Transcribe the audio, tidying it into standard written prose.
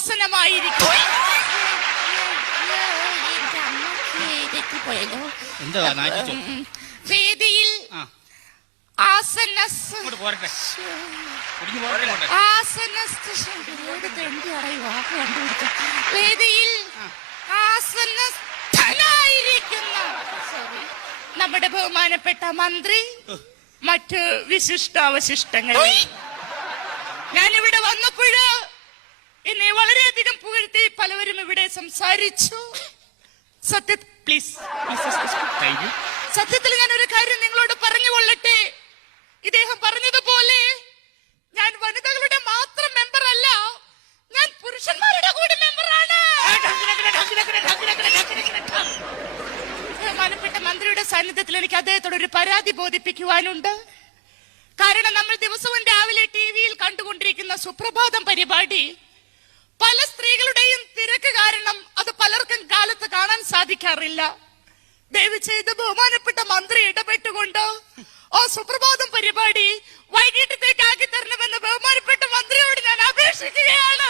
ആസനമായിരിക്കും. വേദിയിൽ വേദിയിൽ ആസനസ്ഥനായിരിക്കുന്ന നമ്മുടെ ബഹുമാനപ്പെട്ട മന്ത്രി, മറ്റ് വിശിഷ്ടാവശിഷ്ടങ്ങൾ. ഞാനിവിടെ വന്നപ്പോഴ് എന്നെ വളരെയധികം പുകഴ്ത്തി പലവരും ഇവിടെ സംസാരിച്ചു. സത്യത്തിൽ ഞാൻ ഒരു കാര്യം നിങ്ങളോട് പറഞ്ഞുകൊള്ളട്ടെ. ഇദ്ദേഹം പറഞ്ഞതുപോലെ ഞാൻ വനിതകളുടെ മാത്രം മെമ്പർ അല്ല, ഞാൻ പുരുഷന്മാരുടെ കൂടി മെമ്പറാണ്. ബഹുമാനപ്പെട്ട മന്ത്രിയുടെ സാന്നിധ്യത്തിൽ എനിക്ക് അദ്ദേഹത്തോട് ഒരു പരാതി ബോധിപ്പിക്കുവാനുണ്ട്. കാരണം നമ്മൾ ദിവസവും രാവിലെ ടിവിയിൽ കണ്ടുകൊണ്ടിരിക്കുന്ന സുപ്രഭാതം പരിപാടി പല സ്ത്രീകളുടെയും തിരക്ക് കാരണം അത് പലർക്കും കാലത്ത് കാണാൻ സാധിക്കാറില്ല. ദയവ് ചെയ്ത് ബഹുമാനപ്പെട്ട മന്ത്രി ഇടപെട്ടുകൊണ്ട് ആ സുപ്രഭാതം പരിപാടി വൈകിട്ടത്തേക്ക് ആക്കി തരണമെന്ന് ബഹുമാനപ്പെട്ട മന്ത്രിയോട് ഞാൻ അപേക്ഷിക്കുകയാണ്.